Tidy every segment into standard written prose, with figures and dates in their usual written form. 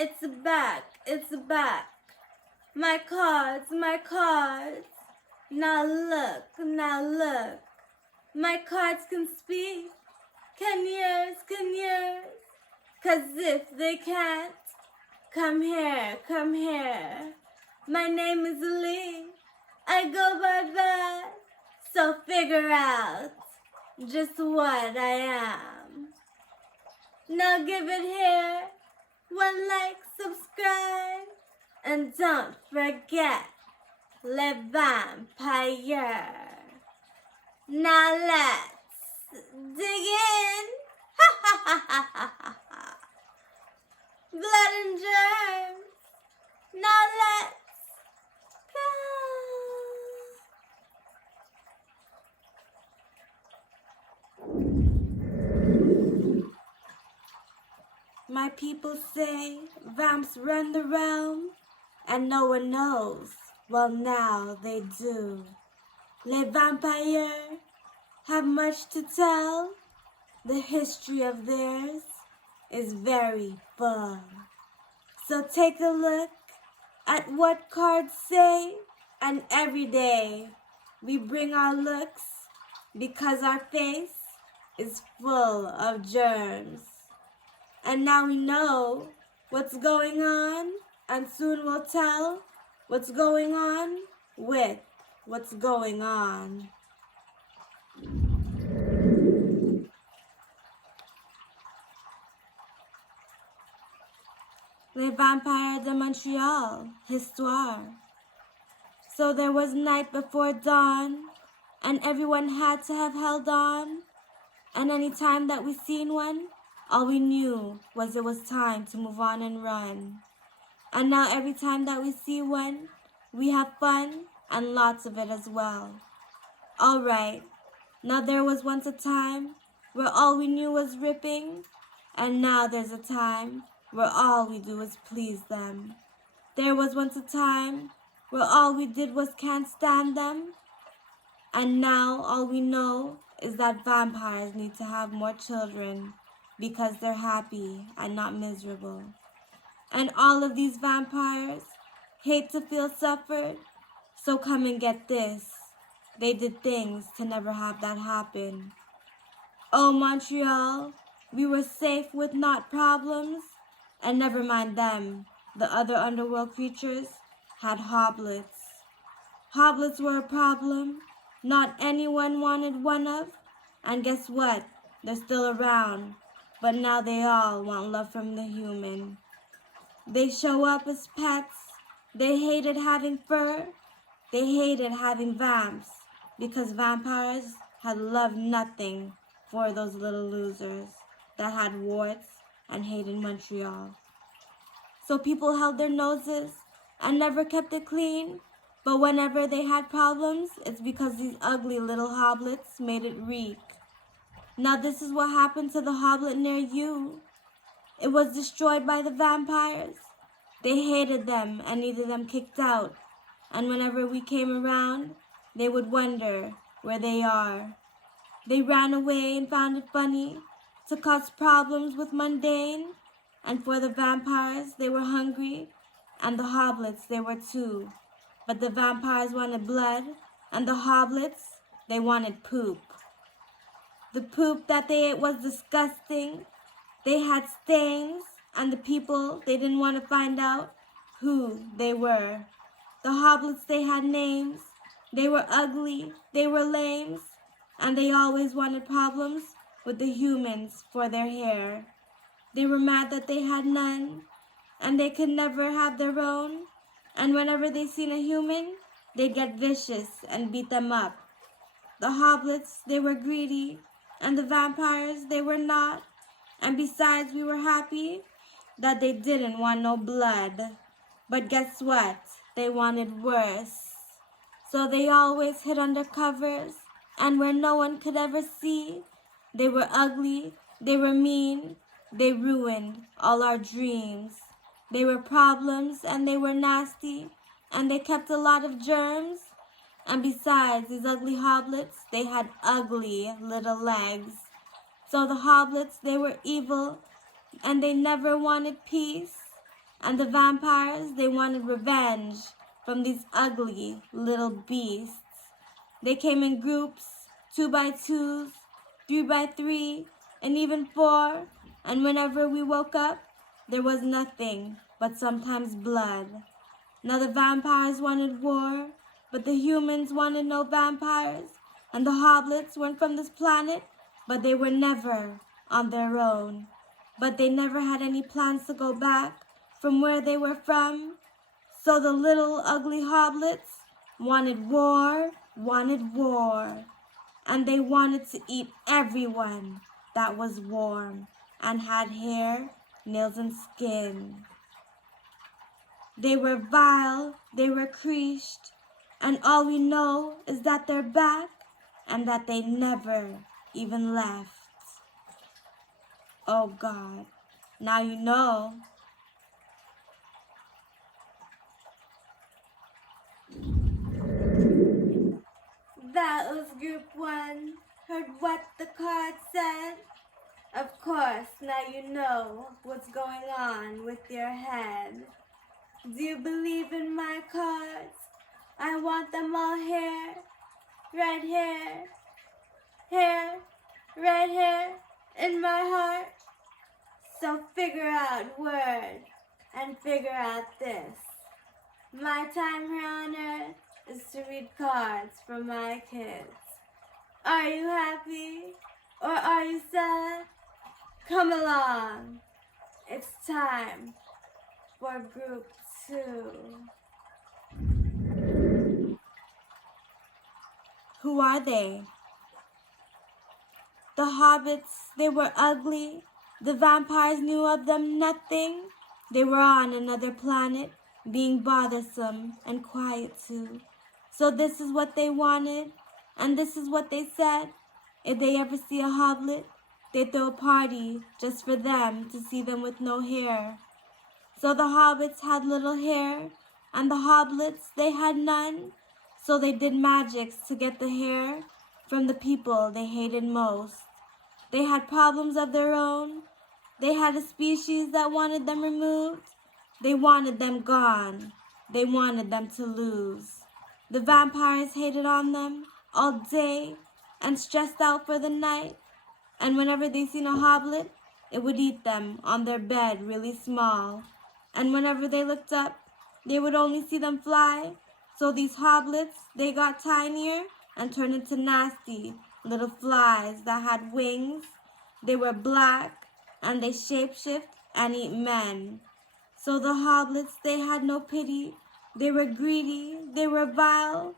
It's back, it's back. My cards, my cards. Now look, now look. My cards can speak. Can yours, can yours? 'Cause if they can't, come here, come here. My name is Lee. I go by that. So figure out just what I am. Now give it here. One like, subscribe, and don't forget LìB.å.d. Now let's dig in. Ha ha ha ha ha ha. Blood and germs. Now let's go. My people say vamps run the realm, and no one knows. Well, now they do. Les vampires have much to tell. The history of theirs is very full. So take a look at what cards say, and every day we bring our looks because our face is full of germs. And now we know what's going on, and soon we'll tell what's going on with what's going on. Les vampires de Montreal, Histoire. So there was night before dawn, and everyone had to have held on. And any time that we seen one, all we knew was it was time to move on and run. And now every time that we see one, we have fun and lots of it as well. Alright, now there was once a time where all we knew was ripping, and now there's a time where all we do is please them. There was once a time where all we did was can't stand them, and now all we know is that vampires need to have more children because they're happy and not miserable. And all of these vampires hate to feel suffered, so come and get this. They did things to never have that happen. Oh, Montreal, we were safe with not problems, and never mind them, the other underworld creatures had hoblets. Hoblets were a problem, not anyone wanted one of, and guess what? They're still around, but now they all want love from the human. They show up as pets. They hated having fur. They hated having vamps because vampires had loved nothing for those little losers that had warts and hated Montreal. So people held their noses and never kept it clean, but whenever they had problems, it's because these ugly little hoblets made it reek. Now this is what happened to the hoblet near you. It was destroyed by the vampires. They hated them and needed them kicked out. And whenever we came around, they would wonder where they are. They ran away and found it funny to cause problems with mundane. And for the vampires, they were hungry, and the hoblets, they were too. But the vampires wanted blood, and the hoblets, they wanted poop. The poop that they ate was disgusting. They had stains, and the people, they didn't want to find out who they were. The hoblets, they had names. They were ugly, they were lames, and they always wanted problems with the humans for their hair. They were mad that they had none, and they could never have their own. And whenever they seen a human, they'd get vicious and beat them up. The hoblets, they were greedy, and the vampires, they were not. And besides, we were happy that they didn't want no blood. But guess what? They wanted worse. So they always hid under covers, and where no one could ever see. They were ugly, they were mean, they ruined all our dreams. They were problems, and they were nasty, and they kept a lot of germs. And besides, these ugly hoblets, they had ugly little legs. So the hoblets, they were evil, and they never wanted peace. And the vampires, they wanted revenge from these ugly little beasts. They came in groups, 2 by 2s, 3 by 3, and even 4. And whenever we woke up, there was nothing but sometimes blood. Now the vampires wanted war, but the humans wanted no vampires. And the hoblets went from this planet, but they were never on their own. But they never had any plans to go back from where they were from. So the little ugly hoblets wanted war, and they wanted to eat everyone that was warm and had hair, nails, and skin. They were vile, they were creased, and all we know is that they're back and that they never even left. Oh God, now you know. That was group 1. Heard what the card said? Of course, now you know what's going on with your head. Do you believe in my cards? I want them all hair, red hair, red hair in my heart. So figure out word and figure out this. My time here on earth is to read cards for my kids. Are you happy or are you sad? Come along. It's time for group 2. Who are they? The hobbits, they were ugly. The vampires knew of them nothing. They were on another planet, being bothersome and quiet too. So this is what they wanted, and this is what they said. If they ever see a hoblet, they throw a party just for them to see them with no hair. So the hobbits had little hair, and the hoblets, they had none. So they did magics to get the hair from the people they hated most. They had problems of their own. They had a species that wanted them removed. They wanted them gone. They wanted them to lose. The vampires hated on them all day and stressed out for the night. And whenever they seen a hoblet, it would eat them on their bed really small. And whenever they looked up, they would only see them fly. So these hoblets, they got tinier and turned into nasty little flies that had wings. They were black and they shapeshift and eat men. So the hoblets, they had no pity. They were greedy, they were vile,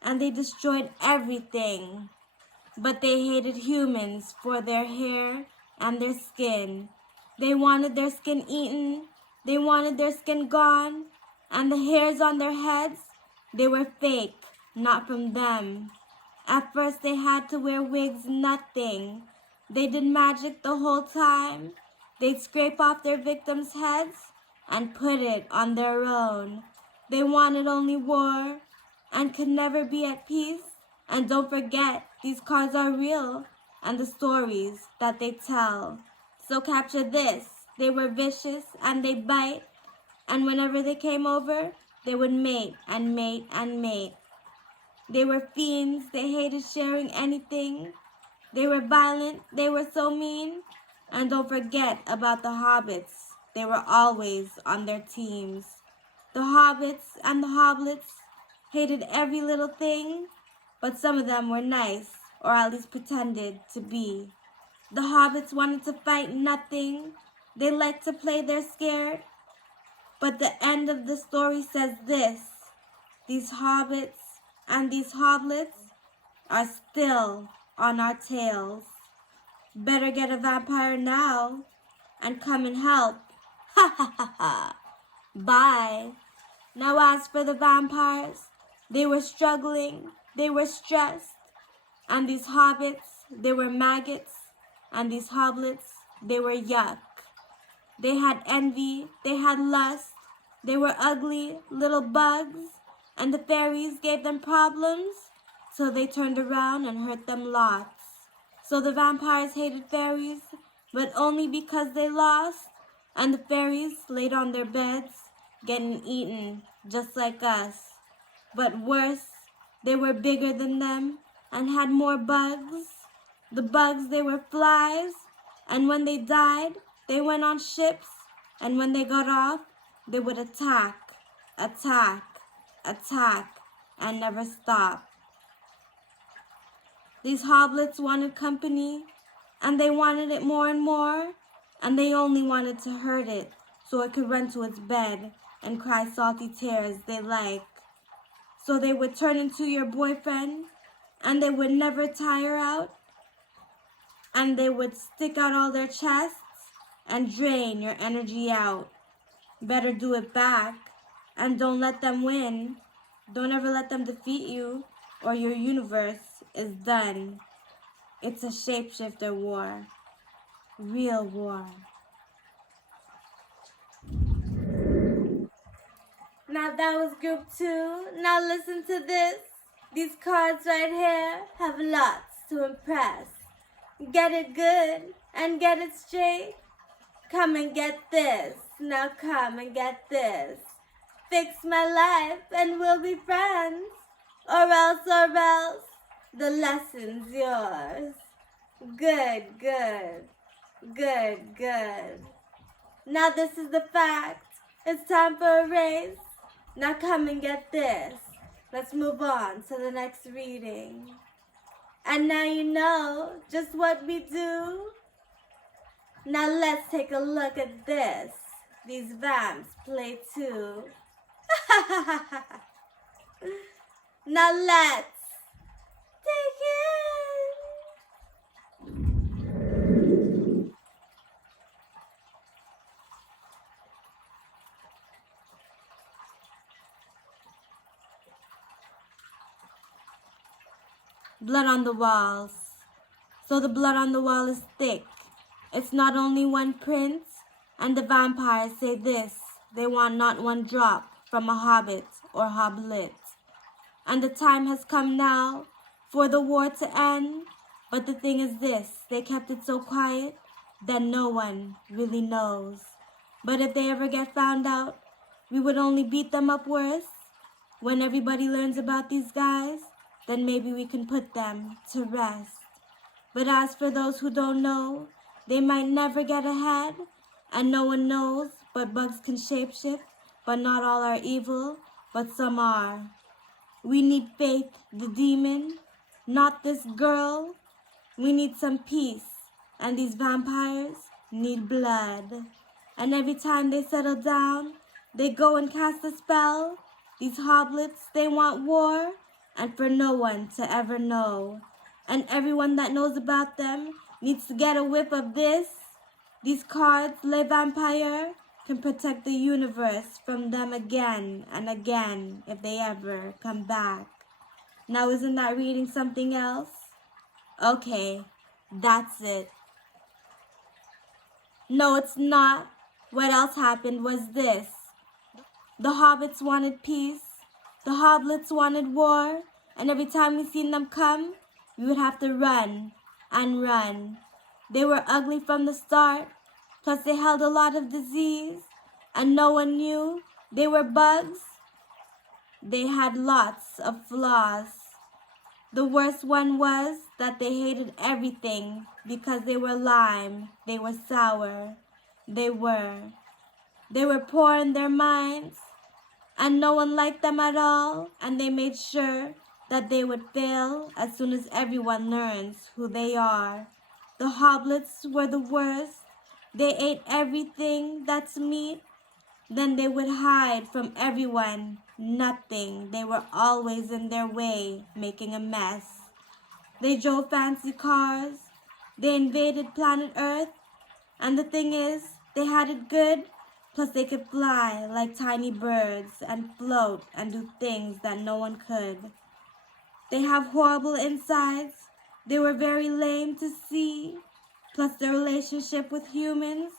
and they destroyed everything. But they hated humans for their hair and their skin. They wanted their skin eaten, they wanted their skin gone, and the hairs on their heads, they were fake, not from them. At first they had to wear wigs, nothing. They did magic the whole time. They'd scrape off their victims' heads and put it on their own. They wanted only war and could never be at peace. And don't forget, these cards are real and the stories that they tell. So capture this. They were vicious and they bite. And whenever they came over, they would mate and mate and mate. They were fiends. They hated sharing anything. They were violent. They were so mean. And don't forget about the hobbits. They were always on their teams. The hobbits and the hoblets hated every little thing, but some of them were nice, or at least pretended to be. The hobbits wanted to fight nothing. They liked to play their scared. But the end of the story says this: these hobbits and these hoblets are still on our tails. Better get a vampire now and come and help. Ha ha ha ha. Bye. Now as for the vampires, they were struggling, they were stressed, and these hobbits, they were maggots, and these hoblets, they were yuck. They had envy, they had lust, they were ugly little bugs, and the fairies gave them problems, so they turned around and hurt them lots. So the vampires hated fairies, but only because they lost, and the fairies laid on their beds, getting eaten just like us. But worse, they were bigger than them and had more bugs. The bugs, they were flies, and when they died, they went on ships, and when they got off, they would attack, attack, attack, and never stop. These hoblets wanted company, and they wanted it more and more, and they only wanted to hurt it so it could run to its bed and cry salty tears they like. So they would turn into your boyfriend, and they would never tire out, and they would stick out all their chests and drain your energy out. Better do it back, and don't let them win. Don't ever let them defeat you, or your universe is done. It's a shapeshifter war. Real war. Now that was group 2. Now listen to this. These cards right here have lots to impress. Get it good and get it straight. Come and get this. Now come and get this. Fix my life and we'll be friends. Or else, the lesson's yours. Good, good, good, good. Now this is the fact. It's time for a race. Now come and get this. Let's move on to the next reading. And now you know just what we do. Now let's take a look at this. These vamps play too. Now let's take it. Blood on the walls. So the blood on the wall is thick. It's not only one prince, and the vampires say this. They want not one drop from a hobbit or hoblet. And the time has come now for the war to end. But the thing is this, they kept it so quiet that no one really knows. But if they ever get found out, we would only beat them up worse. When everybody learns about these guys, then maybe we can put them to rest. But as for those who don't know, they might never get ahead, and no one knows, but bugs can shapeshift, but not all are evil, but some are. We need Faith, the demon, not this girl. We need some peace, and these vampires need blood. And every time they settle down, they go and cast a spell. These hoblets, they want war, and for no one to ever know. And everyone that knows about them needs to get a whiff of this. These cards, Les Vampires, can protect the universe from them again and again if they ever come back. Now isn't that reading something else? Okay, that's it. No, it's not. What else happened was this. The hobbits wanted peace. The hoblets wanted war. And every time we seen them come, we would have to run and run. They were ugly from the start. Plus they held a lot of disease. And no one knew they were bugs. They had lots of flaws. The worst one was that they hated everything because they were lime, they were sour, they were poor in their minds, and no one liked them at all, and they made sure that they would fail as soon as everyone learns who they are. The hoblets were the worst. They ate everything that's meat. Then they would hide from everyone. Nothing. They were always in their way, making a mess. They drove fancy cars. They invaded planet Earth. And the thing is, they had it good. Plus they could fly like tiny birds and float and do things that no one could. They have horrible insides. They were very lame to see. Plus their relationship with humans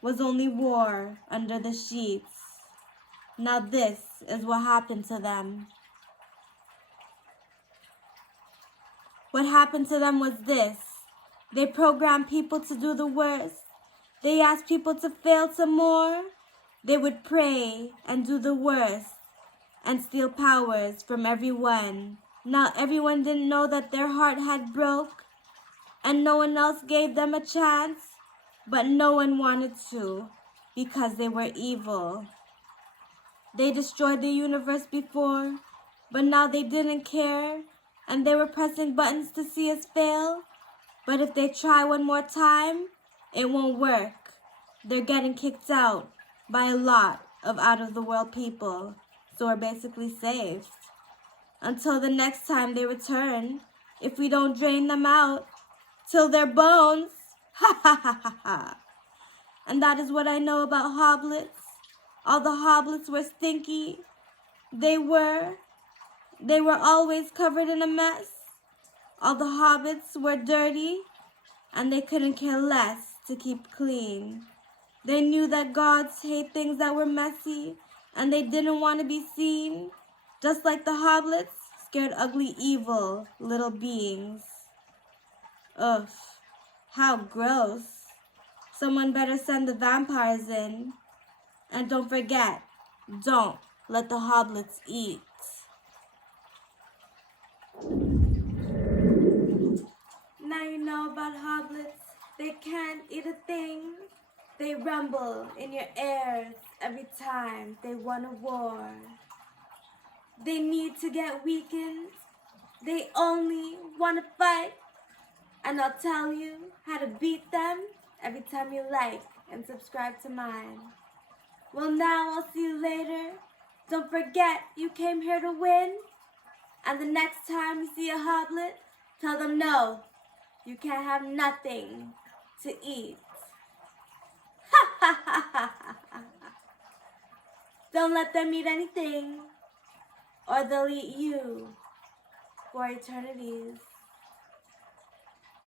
was only war under the sheets. Now this is what happened to them. What happened to them was this. They programmed people to do the worst. They asked people to fail some more. They would pray and do the worst and steal powers from everyone. Now everyone didn't know that their heart had broke, and no one else gave them a chance, but no one wanted to because they were evil. They destroyed the universe before, but now they didn't care, and they were pressing buttons to see us fail. But if they try one more time, it won't work. They're getting kicked out by a lot of out-of-the-world people, so we're basically saved. Until the next time they return, if we don't drain them out, till their bones. Ha ha ha ha ha. And that is what I know about hoblets. All the hoblets were stinky. They were always covered in a mess. All the hobbits were dirty, and they couldn't care less to keep clean. They knew that gods hate things that were messy, and they didn't want to be seen, just like the hoblets scared ugly, evil little beings. Ugh, how gross. Someone better send the vampires in. And don't forget, don't let the hoblets eat. Now you know about hoblets. They can't eat a thing. They rumble in your ears every time they want a war. They need to get weakened. They only want to fight. And I'll tell you how to beat them every time you like and subscribe to mine. Well, now I'll see you later. Don't forget you came here to win. And the next time you see a hoblet, tell them no, you can't have nothing to eat. Ha ha ha ha ha. Don't let them eat anything, or they'll eat you for eternities.